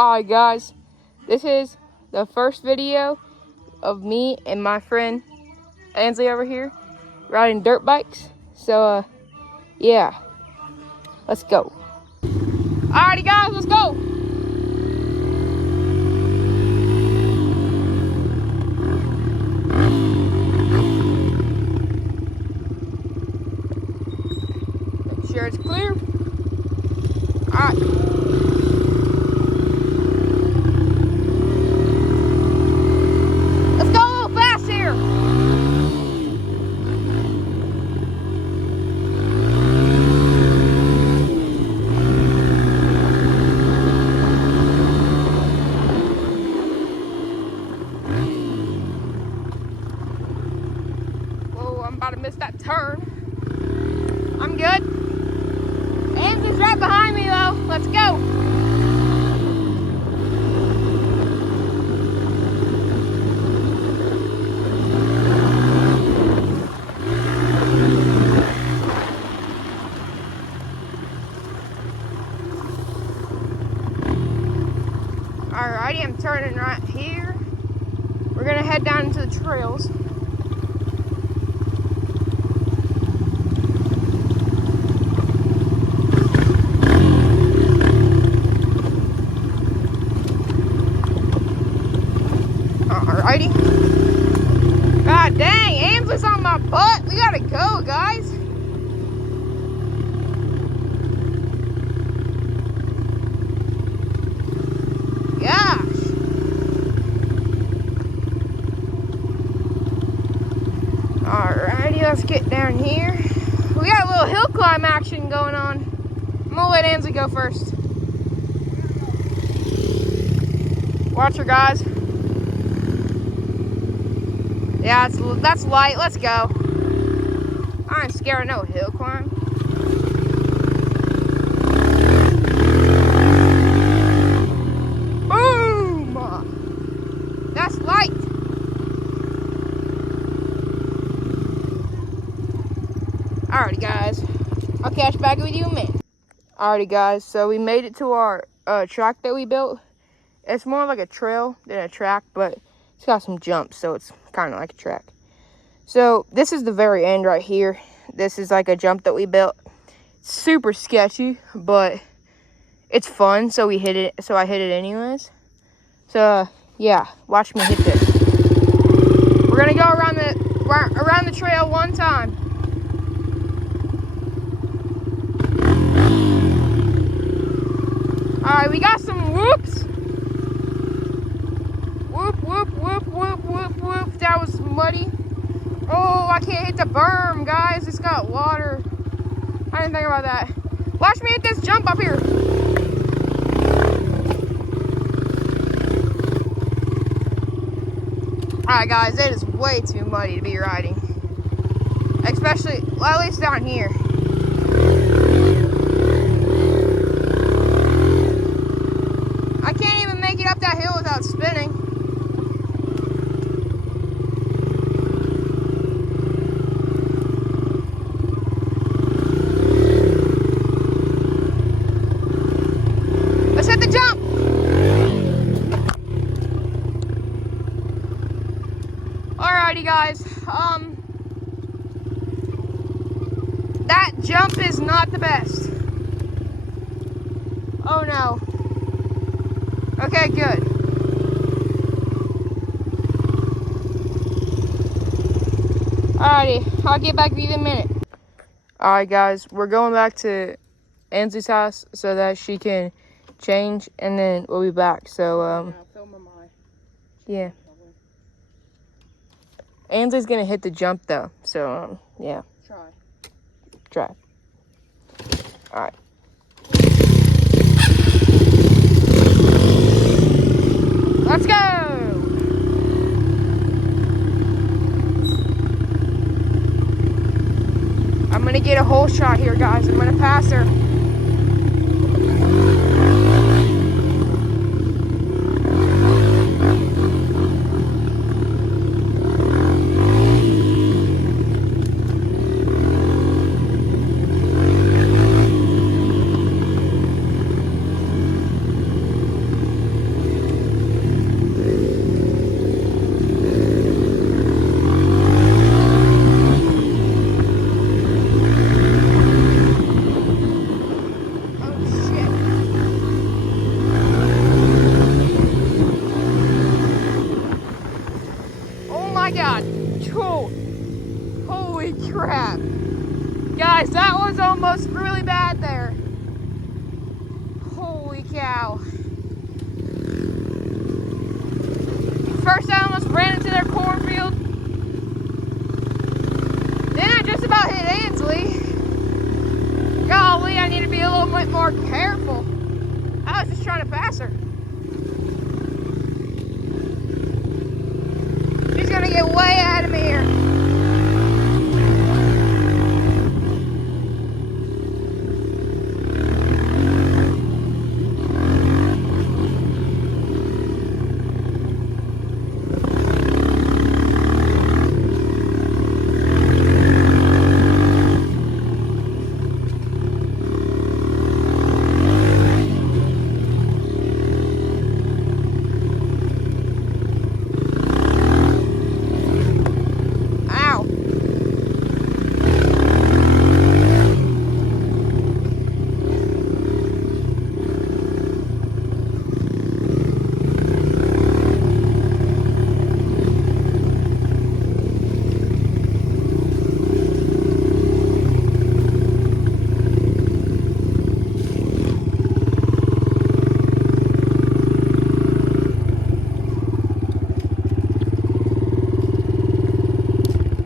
Alright guys, this is the first video of me and my friend Ansley over here riding dirt bikes. So yeah, let's go. Alrighty guys, let's go. Make sure it's clear. Alright. I'm about to miss that turn. I'm good. Ansley's right behind me though. Let's go. Alrighty, I'm turning right here. We're gonna head down into the trails. Alrighty. God dang, Ansley's on my butt. We gotta go, guys. Gosh. Alrighty, let's get down here. We got a little hill climb action going on. I'm gonna let Ansley go first. Watch her, guys. Yeah, that's light. Let's go. I ain't scared of no hill climb. Boom! That's light. Alrighty, guys. I'll catch back with you in a minute. Alrighty, guys. So we made it to our track that we built. It's more like a trail than a track, but it's got some jumps, so it's kind of like a track. So this is the very end right here. This is like a jump that we built. It's super sketchy, but it's fun, so we hit it. So I hit it anyways. So yeah, watch me hit this. We're gonna go around the trail one time. All right, we got some whoops. Whoop, whoop, whoop, whoop, whoop, whoop. That was muddy. Oh, I can't hit the berm, guys. It's got water. I didn't think about that. Watch me hit this jump up here. Alright, guys, it is way too muddy to be riding. Especially, well, at least down here. I can't even make it up that hill without spinning. Let's hit the jump. Alrighty, guys. That jump is not the best. Oh no. Okay, good. Alrighty, I'll get back with you in a minute. Alright, guys, we're going back to Ansley's house so that she can change, and then we'll be back. So, yeah. Ansley's gonna hit the jump though, so yeah. Try. Alright. Let's go! I'm gonna get a hole shot here, guys. I'm gonna pass her. gal. First I almost ran into their cornfield. Then I just about hit Ansley. Golly, I need to be a little bit more careful. I was just trying to pass her. She's gonna get way ahead of me here.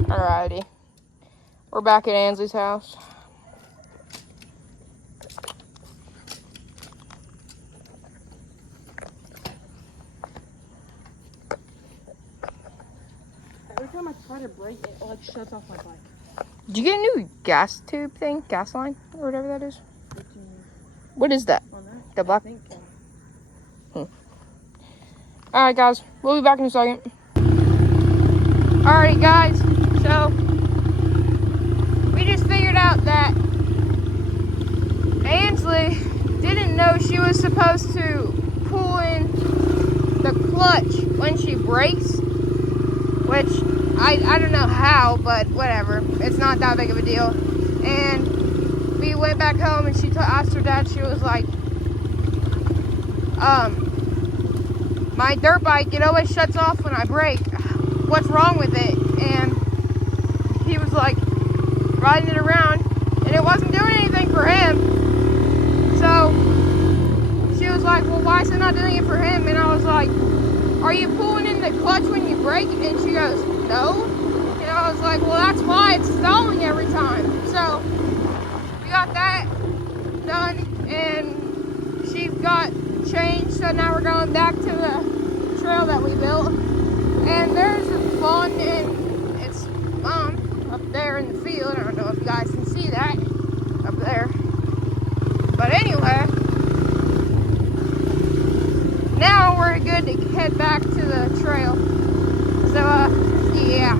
Alrighty. We're back at Ansley's house. Every time I try to brake, it like shuts off my bike. Did you get a new gas tube thing? Gas line? Or whatever that is? What is that? On that? The black? I think, Alright guys, we'll be back in a second. Alright guys, so we just figured out that Ansley didn't know she was supposed to pull in the clutch when she brakes, which I don't know how, but whatever. It's not that big of a deal. And we went back home and she asked her dad, she was like, my dirt bike, it always shuts off when I brake. What's wrong with it? And he was like riding it around and it wasn't doing anything for him. So she was like, well, why is it not doing it for him? And I was like, are you pulling in the clutch when you brake? And she goes, no. And I was like, well, that's why it's stalling every time. So we got that done and she got changed. So now we're going back to the trail that we built. And there's a pond and it's up there in the field. I don't know if you guys can see that up there. But anyway, now we're good to head back to the trail. So, yeah.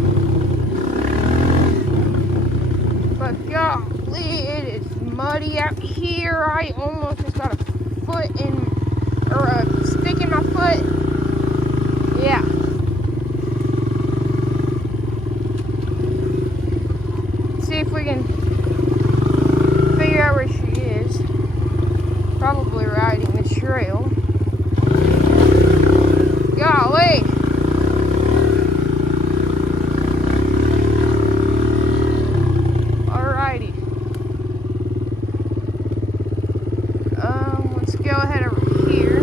But golly, it is muddy out here. I almost just got a foot in, or a stick in my foot. Yeah. See if we can figure out where she is. Probably riding the trail. Golly. Alrighty. Let's go ahead over here.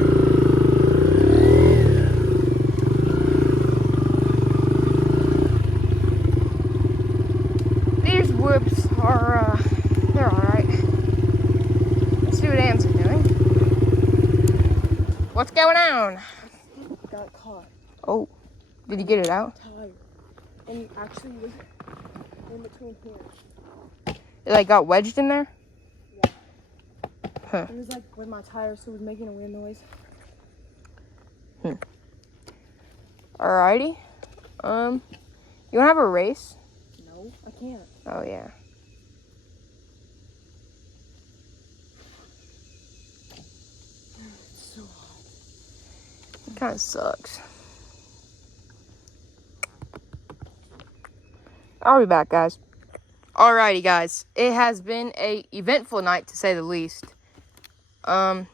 These whoops are, they're alright. Let's see what Am's doing. What's going on? got caught. Oh, did you get it out? Tire. And actually was in between here. It like got wedged in there? Yeah. Huh. It was like with my tire, so it was making a weird noise. Alrighty. You wanna have a race? No, I can't. Oh yeah. It's so hot. It kinda sucks. I'll be back, guys. Alrighty, guys. It has been a eventful night, to say the least. I'm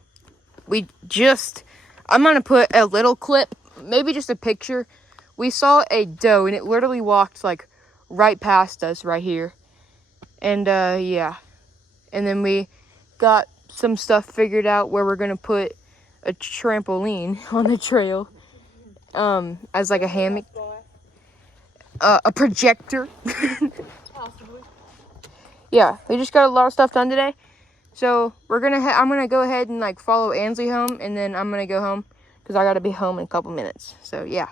gonna put a little clip, maybe just a picture. We saw a doe, and it literally walked, like, right past us right here. And, yeah. And then we got some stuff figured out where we're gonna put a trampoline on the trail, as like a hammock, a projector. Possibly. Yeah, we just got a lot of stuff done today. So I'm gonna go ahead and like follow Ansley home, and then I'm gonna go home because I gotta be home in a couple minutes. So yeah.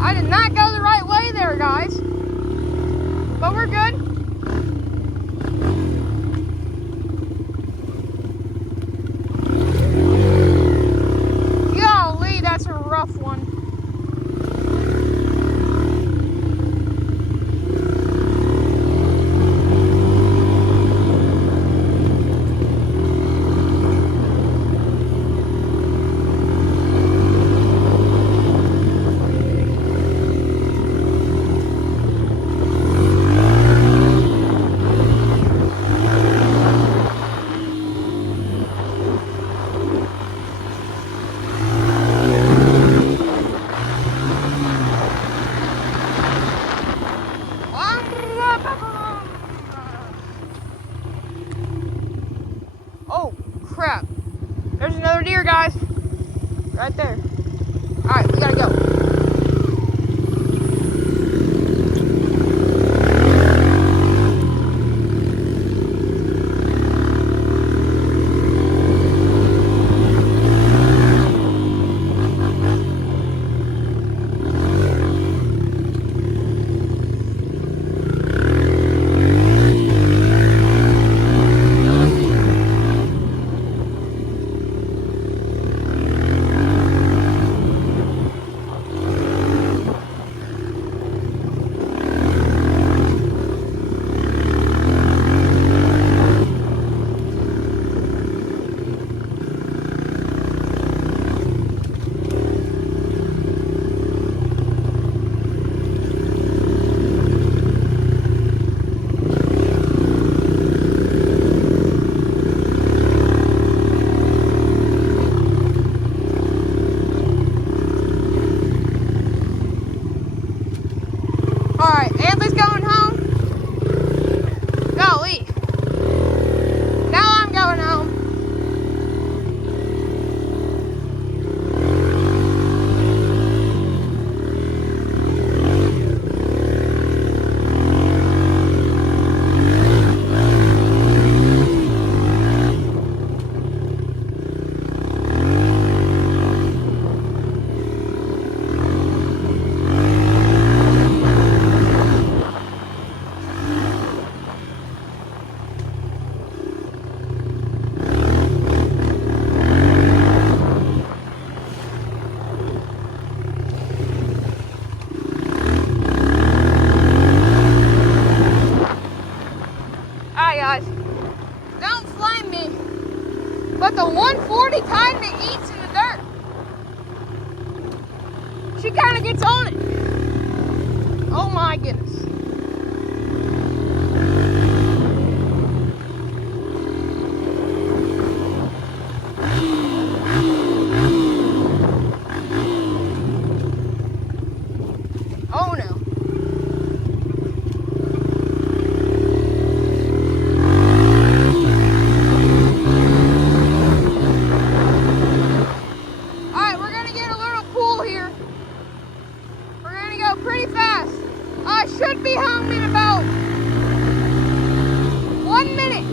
I did not go the right way there, guys, but we're good. Golly, that's a rough one. Oh, crap. There's another deer, guys. Right there. All right, we gotta go. All right, Anthony's going home. Golly. Now I'm going home. Alright guys, don't flame me, but the 140 kind of eats in the dirt. She kind of gets on it. Oh my goodness. Oh no. Pretty fast. I should be home in about 1 minute.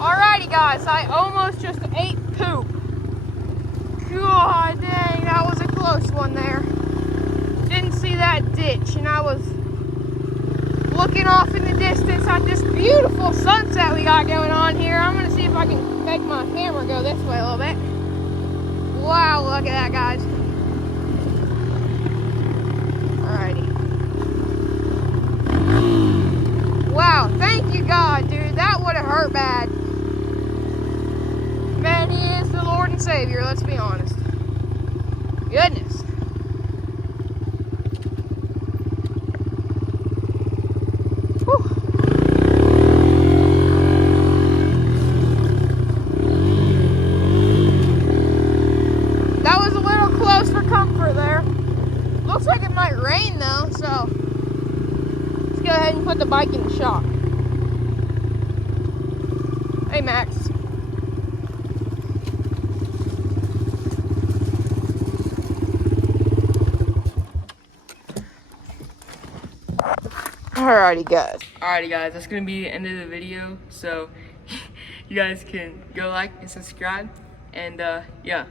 Alrighty guys, I almost just ate poop. God dang, that was a close one there. Didn't see that ditch, and I was looking off in the distance at this beautiful sunset we got going on here. I'm gonna see if I can make my camera go this way a little bit. Wow, look at that, guys. Alrighty. Lord Savior, let's be honest. Goodness. Whew. That was a little close for comfort there. Looks like it might rain though, so let's go ahead and put the bike in the shop. Hey Max. Alrighty guys, that's gonna be the end of the video. So you guys can go like and subscribe, and yeah.